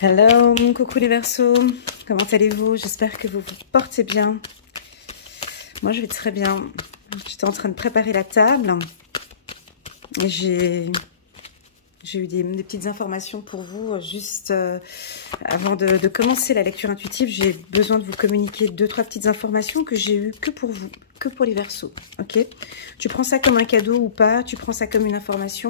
Hello, coucou les Verseaux, comment allez-vous? J'espère que vous vous portez bien. Moi je vais très bien. J'étais en train de préparer la table et j'ai eu des petites informations pour vous juste avant de commencer la lecture intuitive. J'ai besoin de vous communiquer 2-3 petites informations que j'ai eues que pour vous, que pour les Verseaux. Ok? Tu prends ça comme un cadeau ou pas? Tu prends ça comme une information?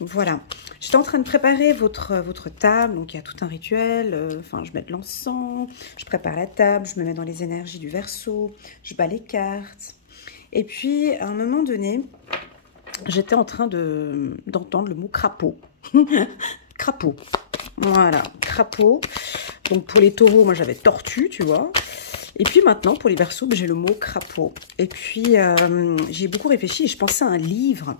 Voilà, j'étais en train de préparer votre table, donc il y a tout un rituel, enfin je mets de l'encens, je prépare la table, je me mets dans les énergies du Verseau, je bats les cartes. Et puis à un moment donné, j'étais en train d'entendre le mot crapaud. Crapaud, voilà, crapaud. Donc pour les taureaux, moi j'avais tortue, tu vois. Et puis maintenant, pour les Verseaux, j'ai le mot crapaud. Et puis j'y ai beaucoup réfléchi et je pensais à un livre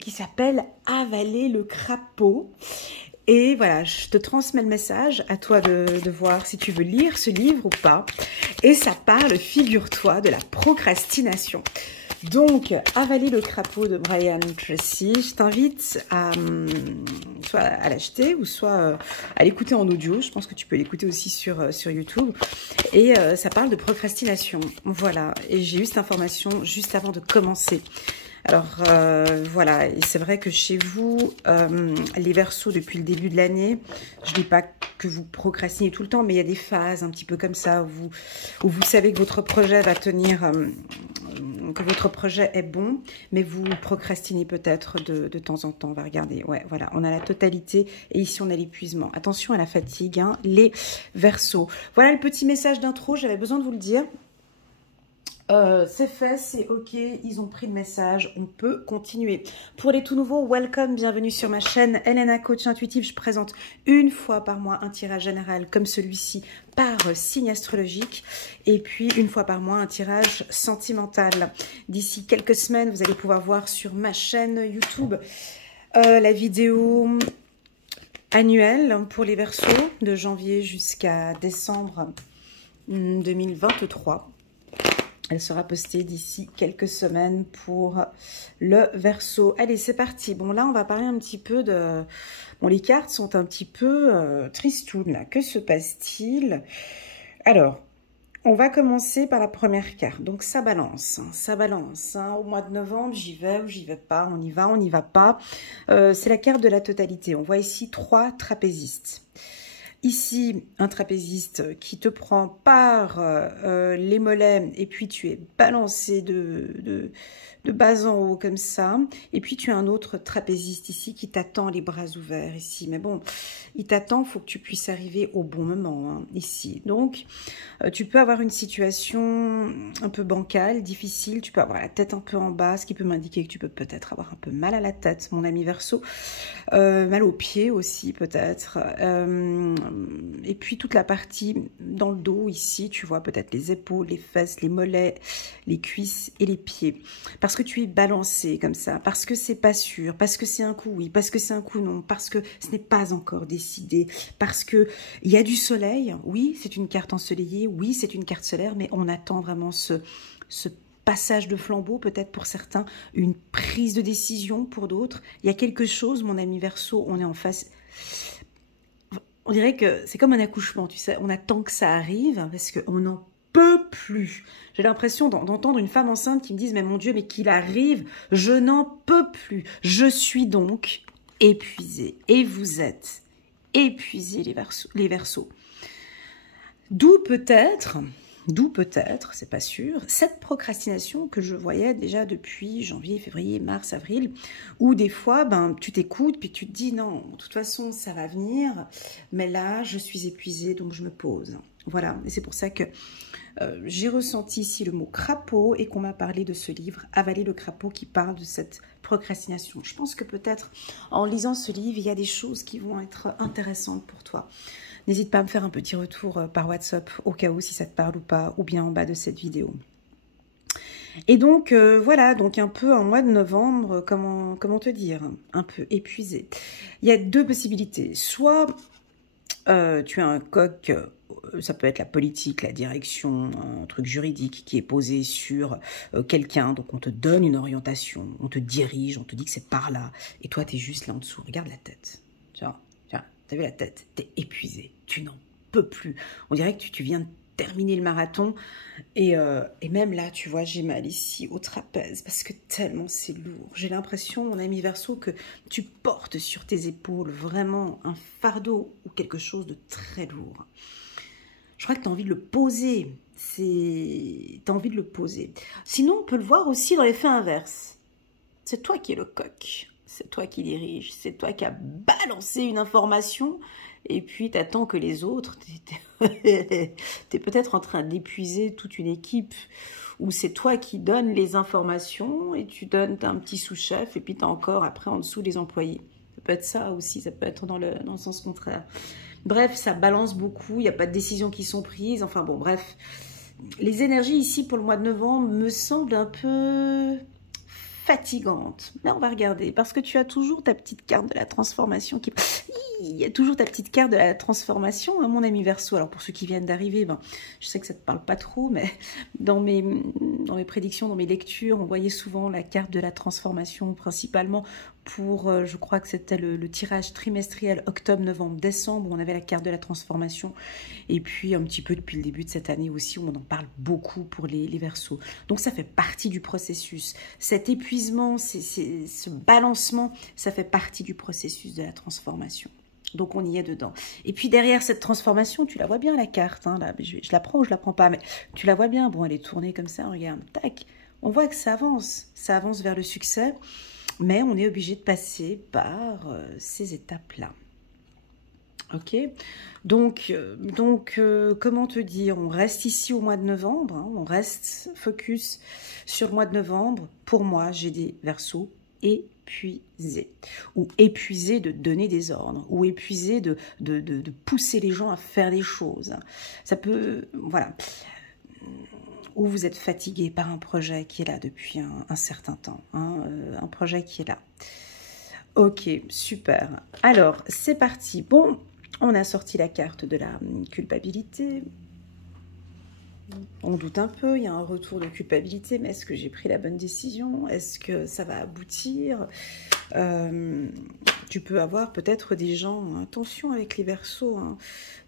qui s'appelle « Avaler le crapaud ». Et voilà, je te transmets le message, à toi de voir si tu veux lire ce livre ou pas. Et ça parle, figure-toi, de la procrastination. Donc, Avaler le crapaud de Brian Tracy, je t'invite à soit à l'acheter ou soit à l'écouter en audio. Je pense que tu peux l'écouter aussi sur YouTube. Et ça parle de procrastination. Voilà, et j'ai eu cette information juste avant de commencer. Alors voilà, et c'est vrai que chez vous, les Verseaux, depuis le début de l'année, je ne dis pas que vous procrastinez tout le temps, mais il y a des phases un petit peu comme ça où vous savez que votre projet va tenir, que votre projet est bon, mais vous procrastinez peut-être de temps en temps. On va regarder, ouais, voilà, on a la totalité et ici on a l'épuisement. Attention à la fatigue, hein, les Verseaux. Voilà le petit message d'intro, j'avais besoin de vous le dire. C'est fait, c'est ok, ils ont pris le message, on peut continuer. Pour les tout nouveaux, welcome, bienvenue sur ma chaîne Elena Coach Intuitive. Je présente une fois par mois un tirage général comme celui-ci par signe astrologique et puis une fois par mois un tirage sentimental. D'ici quelques semaines, vous allez pouvoir voir sur ma chaîne YouTube la vidéo annuelle pour les Verseaux de janvier jusqu'à décembre 2023. Elle sera postée d'ici quelques semaines pour le Verseau. Allez, c'est parti. Bon, là, on va parler un petit peu de... Bon, les cartes sont un petit peu tristounes, là. Que se passe-t-il? Alors, on va commencer par la première carte. Donc, ça balance. Hein, ça balance. Hein. Au mois de novembre, j'y vais ou j'y vais pas. On y va, on n'y va pas. C'est la carte de la totalité. On voit ici 3 trapézistes. Ici, un trapéziste qui te prend par les mollets et puis tu es balancé de bas en haut comme ça. Et puis tu as un autre trapéziste ici qui t'attend les bras ouverts ici. Mais bon, il t'attend, il faut que tu puisses arriver au bon moment hein, ici. Donc, tu peux avoir une situation un peu bancale, difficile. Tu peux avoir la tête un peu en bas, ce qui peut m'indiquer que tu peux peut-être avoir un peu mal à la tête, mon ami Verseau. Mal aux pieds aussi peut-être. Et puis toute la partie dans le dos ici, tu vois peut-être les épaules, les fesses, les mollets, les cuisses et les pieds. Parce que tu es balancé comme ça, parce que c'est pas sûr, parce que c'est un coup oui, parce que c'est un coup non, parce que ce n'est pas encore décidé, parce que il y a du soleil, oui c'est une carte ensoleillée, oui c'est une carte solaire, mais on attend vraiment ce passage de flambeau peut-être pour certains, une prise de décision pour d'autres. Il y a quelque chose, mon ami Verseau, on est en face... On dirait que c'est comme un accouchement, tu sais, on attend que ça arrive parce qu'on n'en peut plus. J'ai l'impression d'entendre une femme enceinte qui me dise « Mais mon Dieu, mais qu'il arrive, je n'en peux plus. Je suis donc épuisée. » Et vous êtes épuisés les Verseaux. D'où peut-être, c'est pas sûr, cette procrastination que je voyais déjà depuis janvier, février, mars, avril, où des fois, ben, tu t'écoutes, puis tu te dis, non, de toute façon, ça va venir, mais là, je suis épuisée, donc je me pose. Voilà, et c'est pour ça que j'ai ressenti ici le mot crapaud et qu'on m'a parlé de ce livre, Avaler le crapaud, qui parle de cette procrastination. Je pense que peut-être, en lisant ce livre, il y a des choses qui vont être intéressantes pour toi. N'hésite pas à me faire un petit retour par WhatsApp au cas où si ça te parle ou pas, ou bien en bas de cette vidéo. Et donc, voilà, donc un peu en mois de novembre, comment te dire, un peu épuisé. Il y a 2 possibilités. Soit tu as un coq, ça peut être la politique, la direction, un truc juridique qui est posé sur quelqu'un. Donc on te donne une orientation, on te dirige, on te dit que c'est par là. Et toi, tu es juste là en dessous. Regarde la tête. Tu vois, T'as vu la tête? T'es épuisé. Tu n'en peux plus. On dirait que tu viens de terminer le marathon. Et même là, tu vois, j'ai mal ici au trapèze parce que tellement c'est lourd. J'ai l'impression, mon ami Verseau, que tu portes sur tes épaules vraiment un fardeau ou quelque chose de très lourd. Je crois que tu as envie de le poser. Tu as envie de le poser. Sinon, on peut le voir aussi dans l'effet inverse. C'est toi qui es le coq. C'est toi qui dirige. C'est toi qui as balancé une information. Et puis, tu attends que les autres... Tu es peut-être en train d'épuiser toute une équipe. Ou c'est toi qui donnes les informations et tu donnes un petit sous-chef. Et puis, tu as encore après en dessous les employés. Ça peut être ça aussi. Ça peut être dans le sens contraire. Bref, ça balance beaucoup, il n'y a pas de décisions qui sont prises. Enfin bon, bref. Les énergies ici pour le mois de novembre me semblent un peu fatigantes. Mais on va regarder, parce que tu as toujours ta petite carte de la transformation qui... Il y a toujours ta petite carte de la transformation, hein, mon ami Verseau. Alors pour ceux qui viennent d'arriver, ben, je sais que ça ne te parle pas trop, mais dans mes prédictions, dans mes lectures, on voyait souvent la carte de la transformation, principalement pour, je crois que c'était le tirage trimestriel octobre, novembre, décembre, où on avait la carte de la transformation. Et puis un petit peu depuis le début de cette année aussi, où on en parle beaucoup pour les Verseaux. Donc ça fait partie du processus. Cet épuisement, ce balancement, ça fait partie du processus de la transformation. Donc on y est dedans. Et puis derrière cette transformation, tu la vois bien la carte, hein, là, je la prends ou je la prends pas, mais tu la vois bien. Bon, elle est tournée comme ça, regarde, tac. On voit que ça avance vers le succès, mais on est obligé de passer par ces étapes-là. Ok, donc comment te dire, on reste ici au mois de novembre, hein, on reste focus sur le mois de novembre. Pour moi, j'ai des Verseaux épuisés, ou épuisés de donner des ordres, ou épuisés de pousser les gens à faire des choses. Ça peut, voilà, ou vous êtes fatigué par un projet qui est là depuis un certain temps, hein, un projet qui est là. Ok, super. Alors, c'est parti. Bon, on a sorti la carte de la culpabilité. On doute un peu, il y a un retour de culpabilité, mais est-ce que j'ai pris la bonne décision? Est-ce que ça va aboutir? Tu peux avoir peut-être des gens, attention avec les Verseaux, hein.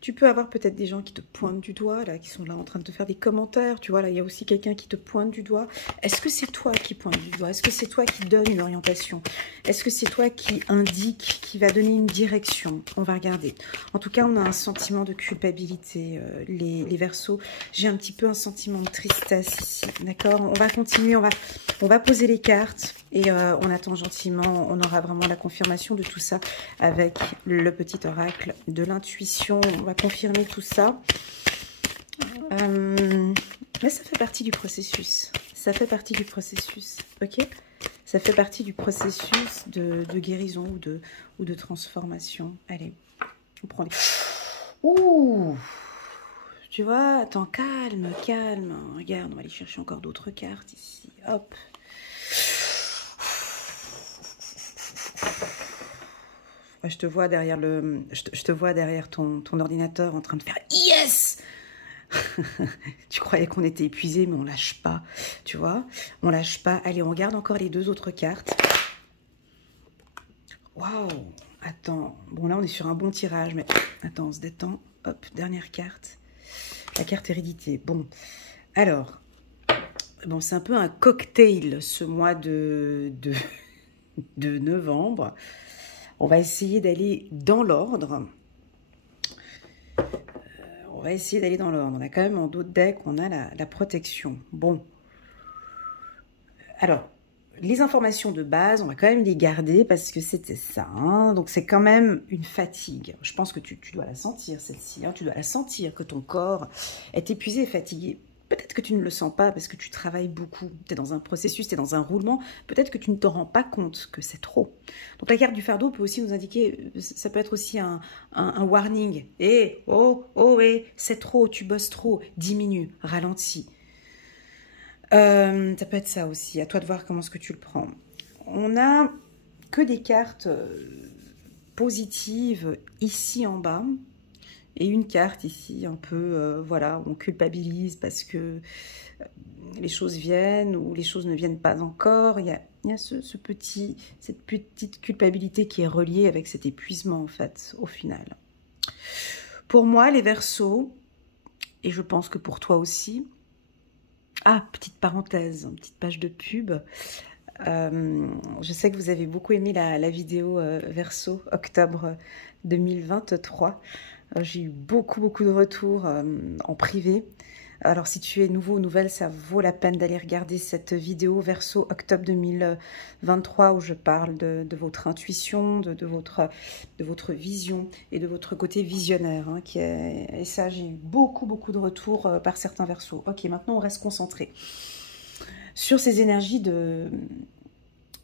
Tu peux avoir peut-être des gens qui te pointent du doigt, là, qui sont là en train de te faire des commentaires, tu vois, là, il y a aussi quelqu'un qui te pointe du doigt. Est-ce que c'est toi qui pointe du doigt? Est-ce que c'est toi qui donne une orientation? Est-ce que c'est toi qui indique, qui va donner une direction? On va regarder. En tout cas, on a un sentiment de culpabilité, les Verseaux. J'ai un petit peu un sentiment de tristesse ici, d'accord? On va continuer, on va poser les cartes et on attend gentiment, on aura vraiment la confirmation de tout ça avec le petit oracle de l'intuition. On va confirmer tout ça. Mais ça fait partie du processus. Ça fait partie du processus, ok? Ça fait partie du processus de guérison ou de transformation. Allez, on prend les... Ouh! Tu vois, attends, calme, calme. Regarde, on va aller chercher encore d'autres cartes ici. Hop. Je te vois derrière je te vois derrière ton ordinateur en train de faire yes. Tu croyais qu'on était épuisé, mais on lâche pas. Tu vois, on lâche pas. Allez, on regarde encore les deux autres cartes. Waouh. Attends. Bon, là, on est sur un bon tirage, mais attends, on se détend. Hop, dernière carte. La carte hérédité. Bon, alors, bon, c'est un peu un cocktail ce mois de novembre. On va essayer d'aller dans l'ordre. On va essayer d'aller dans l'ordre. On a quand même en dos de deck, on a la protection. Bon. Alors, les informations de base, on va quand même les garder parce que c'était ça. Hein. Donc, c'est quand même une fatigue. Je pense que tu dois la sentir, celle-ci. Hein. Tu dois la sentir, que ton corps est épuisé et fatigué. Peut-être que tu ne le sens pas parce que tu travailles beaucoup. Tu es dans un processus, tu es dans un roulement. Peut-être que tu ne te rends pas compte que c'est trop. Donc, la carte du fardeau peut aussi nous indiquer, ça peut être aussi un warning. C'est trop, tu bosses trop. Diminue, ralentis. Ça peut être ça aussi. À toi de voir comment est-ce que tu le prends. On n'a que des cartes positives ici en bas. Et une carte ici, un peu, voilà, on culpabilise parce que les choses viennent ou les choses ne viennent pas encore. Il y a cette petite culpabilité qui est reliée avec cet épuisement, en fait, au final. Pour moi, les Verseaux, et je pense que pour toi aussi, ah, petite parenthèse, une petite page de pub, je sais que vous avez beaucoup aimé la vidéo Verseau, octobre 2023. J'ai eu beaucoup de retours en privé. Alors, si tu es nouveau ou nouvelle, ça vaut la peine d'aller regarder cette vidéo Verseau octobre 2023 où je parle de votre intuition, de votre vision et de votre côté visionnaire. Hein, et ça, j'ai eu beaucoup de retours par certains Verseaux. Ok, maintenant, on reste concentré sur ces énergies de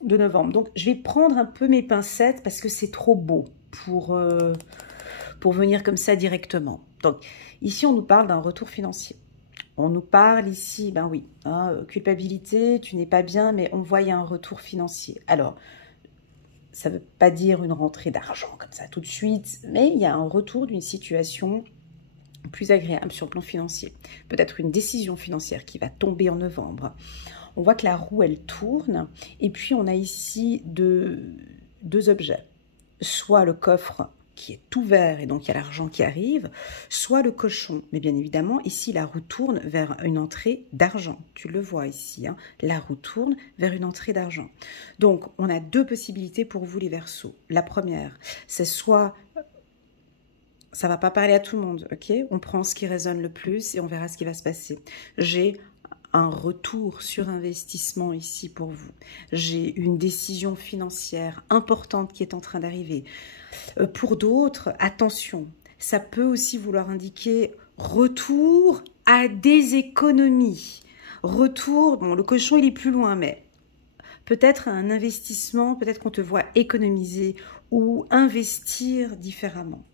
novembre. Donc, je vais prendre un peu mes pincettes parce que c'est trop beau pour venir comme ça directement. Donc, ici, on nous parle d'un retour financier. On nous parle ici, ben oui, hein, culpabilité, tu n'es pas bien, mais on voit il y a un retour financier. Alors, ça ne veut pas dire une rentrée d'argent comme ça tout de suite, mais il y a un retour d'une situation plus agréable sur le plan financier. Peut-être une décision financière qui va tomber en novembre. On voit que la roue, elle tourne, et puis on a ici deux objets. Soit le coffre qui est ouvert et donc il y a l'argent qui arrive, soit le cochon. Mais bien évidemment, ici, la roue tourne vers une entrée d'argent. Tu le vois ici, hein, la roue tourne vers une entrée d'argent. Donc, on a deux possibilités pour vous, les Verseaux. La première, c'est soit... Ça ne va pas parler à tout le monde, ok? On prend ce qui résonne le plus et on verra ce qui va se passer. J'ai un retour sur investissement ici pour vous. J'ai une décision financière importante qui est en train d'arriver. Pour d'autres, attention, ça peut aussi vouloir indiquer retour à des économies. Retour, bon, le cochon il est plus loin, mais peut-être un investissement, peut-être qu'on te voit économiser ou investir différemment.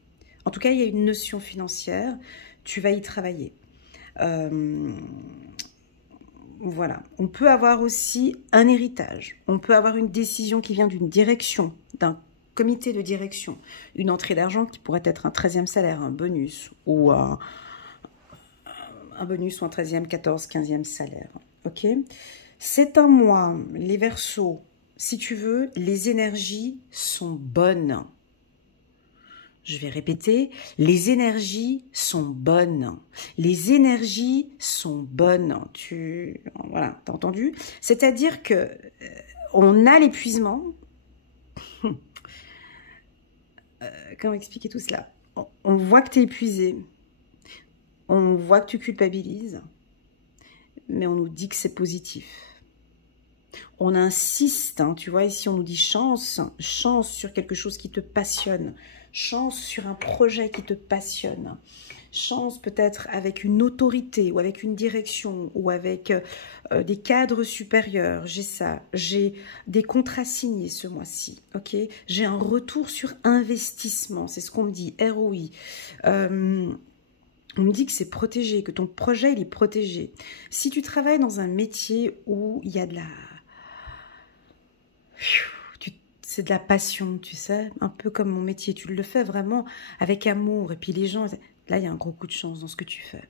En tout cas, il y a une notion financière, tu vas y travailler. Voilà, on peut avoir aussi un héritage, on peut avoir une décision qui vient d'une direction, d'un comité de direction, une entrée d'argent qui pourrait être un 13e salaire, un bonus, ou un bonus ou un 13e, 14, 15e salaire. Ok? C'est un mois, les Verseaux, si tu veux, les énergies sont bonnes. Je vais répéter, les énergies sont bonnes. Les énergies sont bonnes. Voilà, t'as entendu? C'est-à-dire que on a l'épuisement. Comment expliquer tout cela? On voit que tu es épuisé. On voit que tu culpabilises. Mais on nous dit que c'est positif. On insiste, hein, tu vois, ici on nous dit chance, chance sur quelque chose qui te passionne, chance sur un projet qui te passionne, chance peut-être avec une autorité ou avec une direction ou avec des cadres supérieurs, j'ai ça, j'ai des contrats signés ce mois-ci, ok, j'ai un retour sur investissement, c'est ce qu'on me dit, ROI, on me dit que c'est protégé, que ton projet il est protégé. Si tu travailles dans un métier où il y a de la... C'est de la passion, tu sais, un peu comme mon métier. Tu le fais vraiment avec amour. Et puis les gens, là, il y a un gros coup de chance dans ce que tu fais.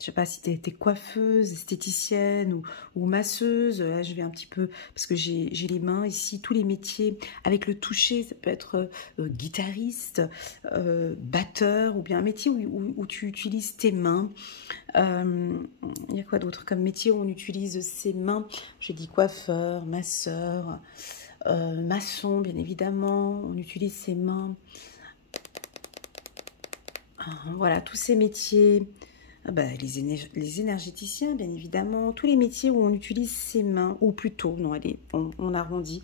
Je sais pas si tu es coiffeuse, esthéticienne ou masseuse. Là, je vais un petit peu, parce que j'ai les mains ici, tous les métiers avec le toucher. Ça peut être guitariste, batteur, ou bien un métier où tu utilises tes mains. Il y a quoi d'autre comme métier où on utilise ses mains? J'ai dit coiffeur, masseur, maçon, bien évidemment. On utilise ses mains. Voilà, tous ces métiers... les énergéticiens, bien évidemment, tous les métiers où on utilise ses mains, ou plutôt, non, allez, on arrondit,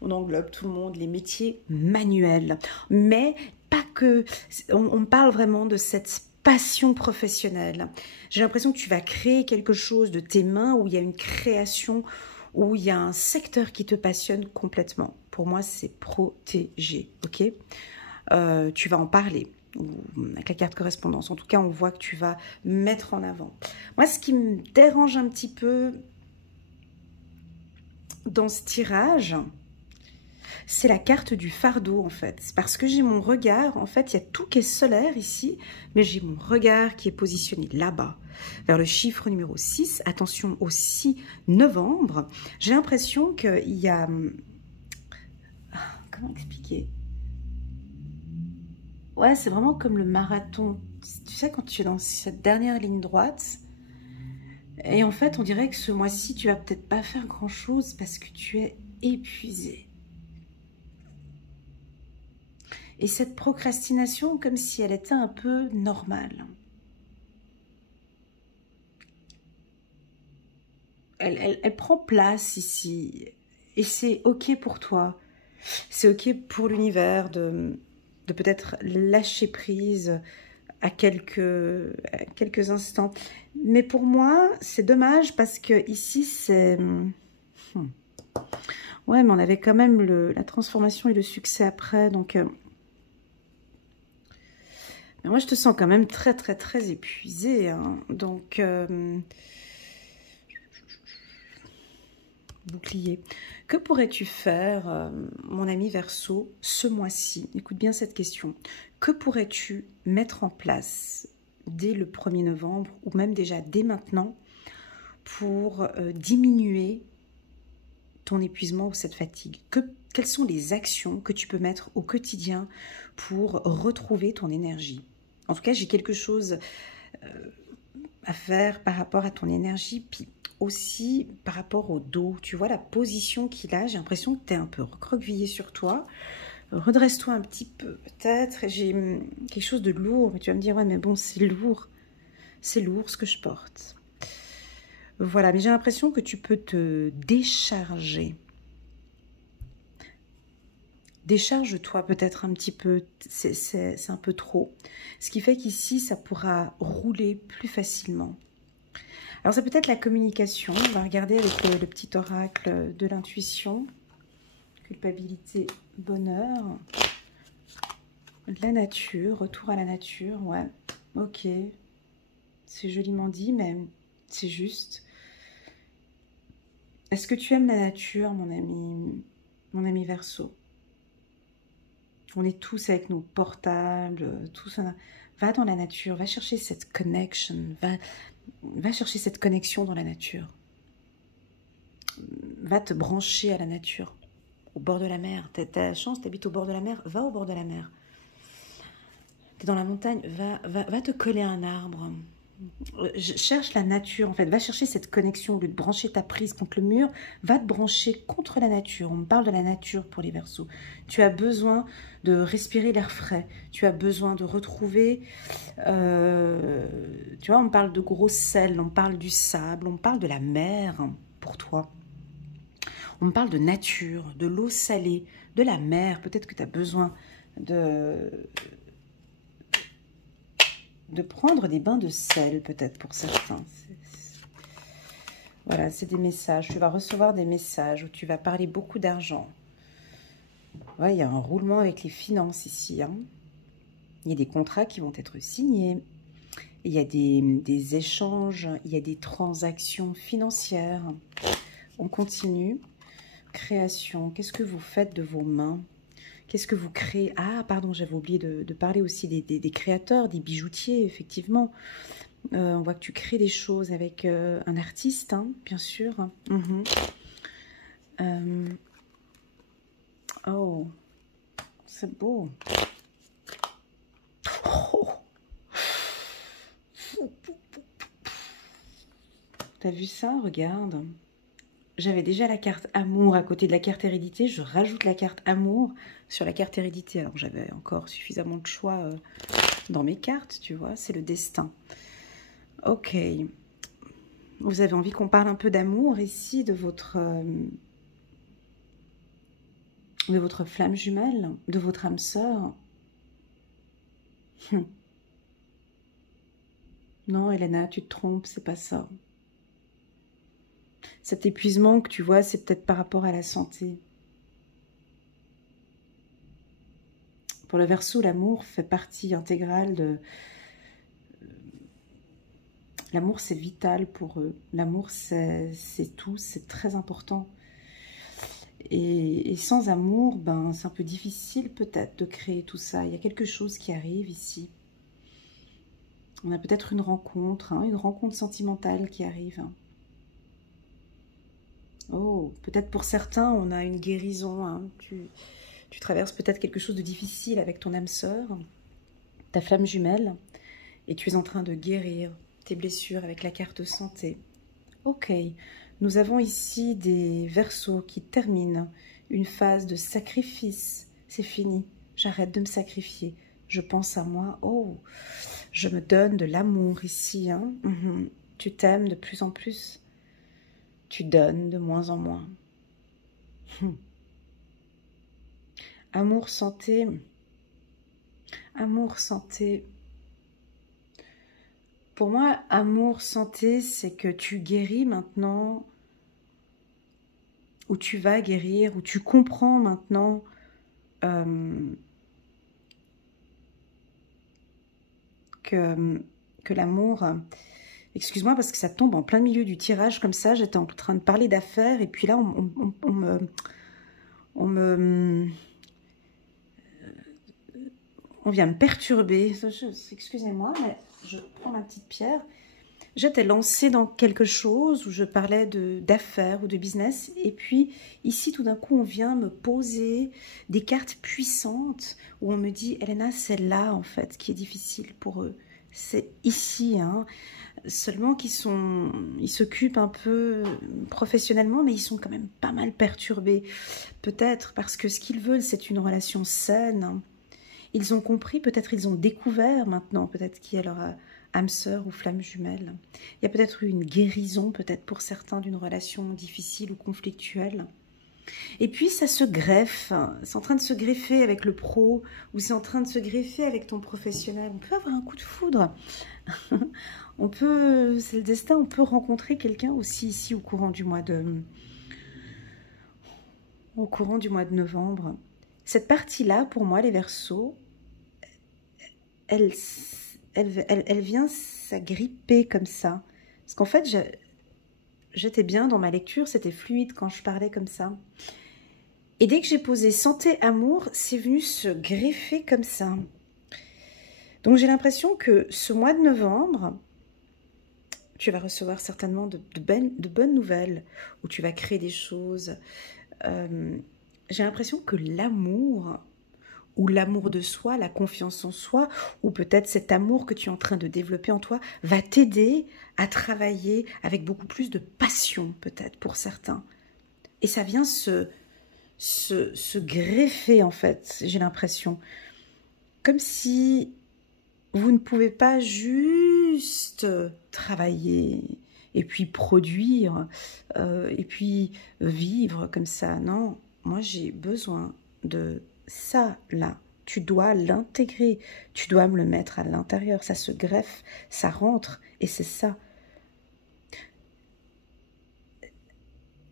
on englobe tout le monde, les métiers manuels. Mais pas que, on parle vraiment de cette passion professionnelle. J'ai l'impression que tu vas créer quelque chose de tes mains, où il y a une création, où il y a un secteur qui te passionne complètement. Pour moi, c'est protégé, ok? Tu vas en parler. Ou avec la carte correspondance. En tout cas, on voit que tu vas mettre en avant. Moi, ce qui me dérange un petit peu dans ce tirage, c'est la carte du fardeau, en fait. C'est parce que j'ai mon regard, en fait, il y a tout qui est solaire ici, mais j'ai mon regard qui est positionné là-bas, vers le chiffre numéro 6. Attention, au 6 novembre, j'ai l'impression qu'il y a... Comment expliquer ? Ouais, c'est vraiment comme le marathon. Tu sais, quand tu es dans cette dernière ligne droite, et en fait, on dirait que ce mois-ci, tu vas peut-être pas faire grand-chose parce que tu es épuisé. Et cette procrastination, comme si elle était un peu normale. Elle prend place ici. Et c'est OK pour toi. C'est OK pour l'univers de peut-être lâcher prise à quelques instants. Mais pour moi, c'est dommage parce que ici, c'est... Ouais, mais on avait quand même la transformation et le succès après. Donc, mais moi, je te sens quand même très, très, très épuisée. Hein. Donc, bouclier. Que pourrais-tu faire, mon ami Verseau, ce mois-ci? Écoute bien cette question. Que pourrais-tu mettre en place dès le 1er novembre ou même déjà dès maintenant pour diminuer ton épuisement ou cette fatigue? Quelles sont les actions que tu peux mettre au quotidien pour retrouver ton énergie? En tout cas, j'ai quelque chose à faire par rapport à ton énergie, puis aussi par rapport au dos. Tu vois la position qu'il a, j'ai l'impression que tu es un peu recroquevillé sur toi. Redresse-toi un petit peu peut-être. J'ai quelque chose de lourd, mais tu vas me dire, ouais mais bon c'est lourd ce que je porte. Voilà, mais j'ai l'impression que tu peux te décharger. Décharge-toi peut-être un petit peu, c'est un peu trop. Ce qui fait qu'ici, ça pourra rouler plus facilement. Alors, c'est peut-être la communication. On va regarder avec le petit oracle de l'intuition. Culpabilité, bonheur. La nature, retour à la nature, ouais. Ok. C'est joliment dit, mais c'est juste. Est-ce que tu aimes la nature, mon ami Verseau? On est tous avec nos portables, tous. Va dans la nature, va chercher cette connection, va chercher cette connexion dans la nature. Va te brancher à la nature, au bord de la mer. T'as la chance, t'habites au bord de la mer, va au bord de la mer. T'es dans la montagne, va te coller à un arbre. Cherche la nature, en fait. Va chercher cette connexion. Au lieu de brancher ta prise contre le mur, va te brancher contre la nature. On me parle de la nature pour les Verseaux. Tu as besoin de respirer l'air frais. Tu as besoin de retrouver... tu vois, on me parle de gros sel, on me parle du sable, on me parle de la mer pour toi. On me parle de nature, de l'eau salée, de la mer. Peut-être que tu as besoin de prendre des bains de sel, peut-être pour certains. Voilà, c'est des messages. Tu vas recevoir des messages où tu vas parler beaucoup d'argent. Ouais, il y a un roulement avec les finances ici. Hein. Il y a des contrats qui vont être signés. Il y a des échanges, il y a des transactions financières. On continue. Création, qu'est-ce que vous faites de vos mains? Qu'est-ce que vous créez? Ah, pardon, j'avais oublié de parler aussi des créateurs, des bijoutiers, effectivement. On voit que tu crées des choses avec un artiste, hein, bien sûr. Oh, c'est beau. Oh. T'as vu ça? Regarde. J'avais déjà la carte amour à côté de la carte hérédité. Je rajoute la carte amour sur la carte hérédité. Alors, j'avais encore suffisamment de choix dans mes cartes, tu vois. C'est le destin. Ok. Vous avez envie qu'on parle un peu d'amour ici, de votre flamme jumelle, de votre âme sœur. Non, Elena, tu te trompes, c'est pas ça. Cet épuisement que tu vois, c'est peut-être par rapport à la santé. Pour le Verseau, l'amour fait partie intégrale de... L'amour, c'est vital pour eux. L'amour, c'est tout, c'est très important. Et sans amour, ben, c'est un peu difficile peut-être de créer tout ça. Il y a quelque chose qui arrive ici. On a peut-être une rencontre sentimentale qui arrive. Oh, peut-être pour certains, on a une guérison. Hein. Tu traverses peut-être quelque chose de difficile avec ton âme sœur. ta flamme jumelle et tu es en train de guérir tes blessures avec la carte santé. Ok, nous avons ici des Verseaux qui terminent une phase de sacrifice. C'est fini, j'arrête de me sacrifier. Je pense à moi, oh, je me donne de l'amour ici. Hein. Tu t'aimes de plus en plus. Tu donnes de moins en moins. Amour, santé. Amour, santé. Pour moi, amour, santé, c'est que tu guéris maintenant, ou tu vas guérir, ou tu comprends maintenant que l'amour... Excuse-moi parce que ça tombe en plein milieu du tirage comme ça. J'étais en train de parler d'affaires et puis là, on vient me perturber. Excusez-moi, mais je prends ma petite pierre. J'étais lancée dans quelque chose où je parlais d'affaires ou de business. Et puis, ici, tout d'un coup, on vient me poser des cartes puissantes où on me dit, Elena, c'est là, en fait, qui est difficile pour eux. C'est ici, hein. Seulement ils s'occupent un peu professionnellement, mais ils sont quand même pas mal perturbés. Peut-être parce que ce qu'ils veulent, c'est une relation saine. Ils ont compris, peut-être ils ont découvert maintenant, peut-être qui est leur âme sœur ou flamme jumelle. Il y a peut-être eu une guérison, peut-être pour certains, d'une relation difficile ou conflictuelle. Et puis ça se greffe, c'est en train de se greffer avec le pro, ou c'est en train de se greffer avec ton professionnel. On peut avoir un coup de foudre. On peut, c'est le destin, on peut rencontrer quelqu'un aussi ici au courant du mois de novembre. Cette partie-là, pour moi, les Verseaux, elle vient s'agripper comme ça. Parce qu'en fait, j'étais bien dans ma lecture, c'était fluide quand je parlais comme ça. Et dès que j'ai posé santé, amour, c'est venu se greffer comme ça. Donc j'ai l'impression que ce mois de novembre, tu vas recevoir certainement de bonnes nouvelles, où tu vas créer des choses. J'ai l'impression que l'amour, ou l'amour de soi, la confiance en soi, ou peut-être cet amour que tu es en train de développer en toi, va t'aider à travailler avec beaucoup plus de passion, peut-être, pour certains. Et ça vient se greffer, en fait, j'ai l'impression. Comme si vous ne pouvez pas juste travailler et puis produire et puis vivre comme ça. Non, moi j'ai besoin de ça là. Tu dois l'intégrer, tu dois me le mettre à l'intérieur. Ça se greffe, ça rentre et c'est ça.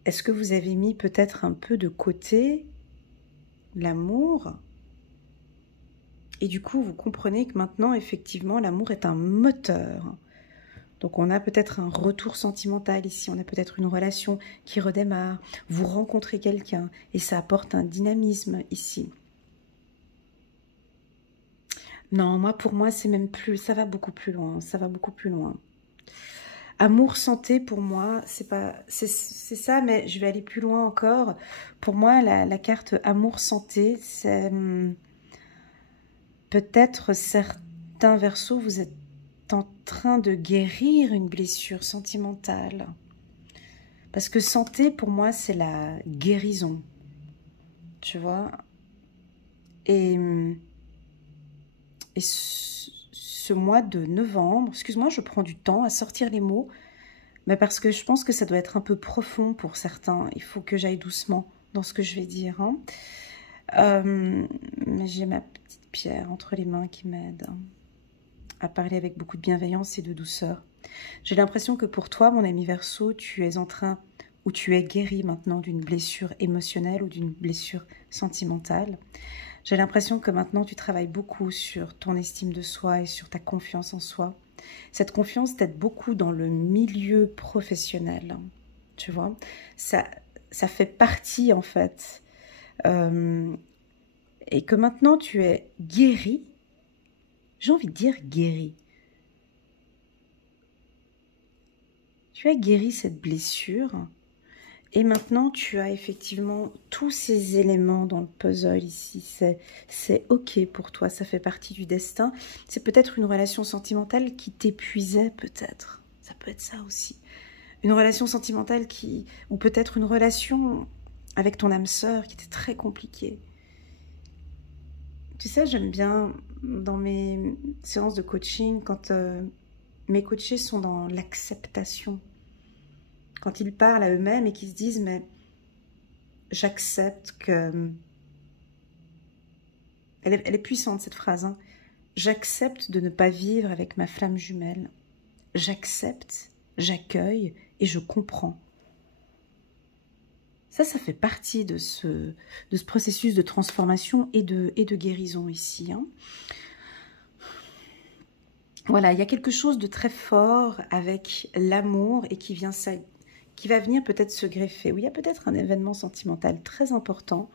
Est-ce que vous avez mis peut-être un peu de côté l'amour ? Et du coup, vous comprenez que maintenant, effectivement, l'amour est un moteur. Donc, on a peut-être un retour sentimental ici, on a peut-être une relation qui redémarre. Vous rencontrez quelqu'un et ça apporte un dynamisme ici. Non, pour moi, c'est même plus... Ça va beaucoup plus loin, ça va beaucoup plus loin. Amour, santé, pour moi, c'est ça, mais je vais aller plus loin encore. Pour moi, la carte amour, santé, c'est... Peut-être certains Verseaux, vous êtes en train de guérir une blessure sentimentale. Parce que santé, pour moi, c'est la guérison. Tu vois? Et ce mois de novembre, excuse-moi, je prends du temps à sortir les mots, mais parce que je pense que ça doit être un peu profond pour certains. Il faut que j'aille doucement dans ce que je vais dire. Hein. Mais j'ai ma petite pierre entre les mains qui m'aide à parler avec beaucoup de bienveillance et de douceur. J'ai l'impression que pour toi, mon ami Verseau, tu es en train, ou tu es guéri maintenant d'une blessure émotionnelle ou d'une blessure sentimentale. J'ai l'impression que maintenant, tu travailles beaucoup sur ton estime de soi et sur ta confiance en soi. Cette confiance t'aide beaucoup dans le milieu professionnel. Tu vois, ça fait partie, en fait. Et que maintenant, tu es guéri. J'ai envie de dire guéri. Tu as guéri cette blessure Et maintenant, tu as effectivement tous ces éléments dans le puzzle ici. C'est OK pour toi, ça fait partie du destin. C'est peut-être une relation sentimentale qui t'épuisait, peut-être. Ça peut être ça aussi. Une relation sentimentale ou peut-être une relation avec ton âme sœur qui était très compliquée. Tu sais, j'aime bien dans mes séances de coaching, quand mes coachés sont dans l'acceptation. Quand ils parlent à eux-mêmes et qu'ils se disent, mais j'accepte que... Elle est puissante cette phrase, hein. J'accepte de ne pas vivre avec ma flamme jumelle. J'accepte, j'accueille et je comprends. Ça fait partie de ce processus de transformation et de guérison ici, hein. Voilà, il y a quelque chose de très fort avec l'amour et qui va venir peut-être se greffer. Oui, il y a peut-être un événement sentimental très important.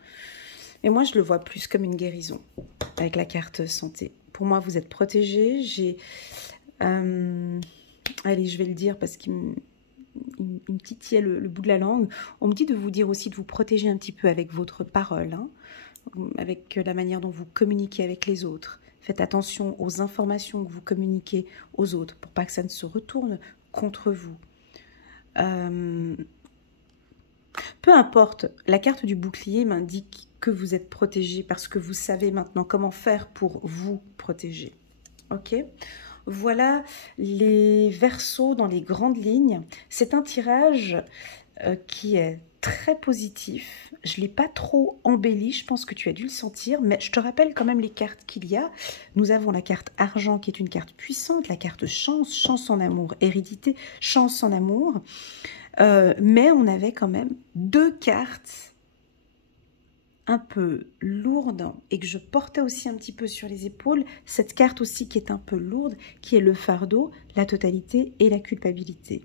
Et moi, je le vois plus comme une guérison avec la carte santé. Pour moi, vous êtes protégés. Allez, je vais le dire parce qu'il me titillait le bout de la langue. On me dit de vous dire aussi de vous protéger un petit peu avec votre parole, hein, avec la manière dont vous communiquez avec les autres. Faites attention aux informations que vous communiquez aux autres pour pas que ça ne se retourne contre vous. Peu importe, la carte du bouclier m'indique que vous êtes protégé parce que vous savez maintenant comment faire pour vous protéger. Ok ? Voilà les Verseaux dans les grandes lignes. C'est un tirage qui est très positif. Je ne l'ai pas trop embelli, je pense que tu as dû le sentir, mais je te rappelle quand même les cartes qu'il y a. Nous avons la carte argent qui est une carte puissante, la carte chance, chance en amour, hérédité, chance en amour. Mais on avait quand même 2 cartes un peu lourde et que je portais aussi un petit peu sur les épaules, cette carte aussi qui est un peu lourde, qui est le fardeau, la totalité et la culpabilité.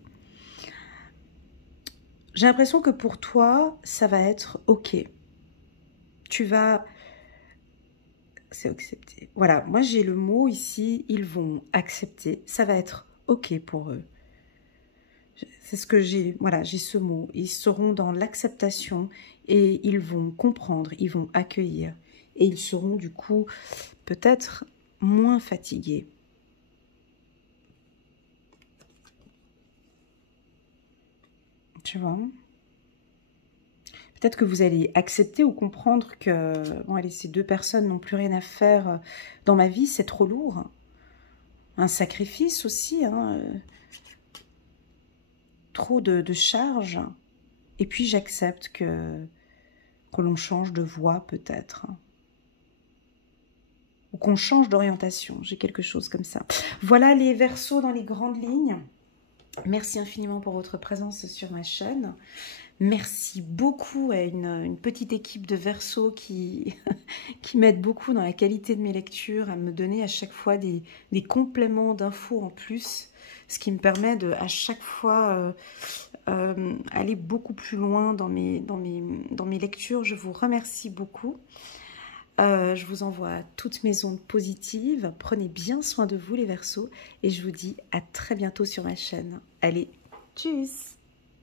J'ai l'impression que pour toi, ça va être OK. C'est accepté. Voilà, moi j'ai le mot ici, ils vont accepter, ça va être OK pour eux. C'est ce que j'ai, voilà, j'ai ce mot. Ils seront dans l'acceptation et ils vont comprendre, ils vont accueillir. Et ils seront du coup peut-être moins fatigués. Tu vois ? Peut-être que vous allez accepter ou comprendre que bon, allez, ces 2 personnes n'ont plus rien à faire dans ma vie, c'est trop lourd. Un sacrifice aussi, hein, trop de charges. Et puis j'accepte que l'on change de voie peut-être. Ou qu'on change d'orientation. J'ai quelque chose comme ça. Voilà les Verseaux dans les grandes lignes. Merci infiniment pour votre présence sur ma chaîne. Merci beaucoup à une petite équipe de Verseaux qui m'aide beaucoup dans la qualité de mes lectures, à me donner à chaque fois des compléments d'infos en plus, ce qui me permet de à chaque fois aller beaucoup plus loin dans mes lectures. Je vous remercie beaucoup. Je vous envoie toutes mes ondes positives. Prenez bien soin de vous les Verseaux et je vous dis à très bientôt sur ma chaîne. Allez, tchuss!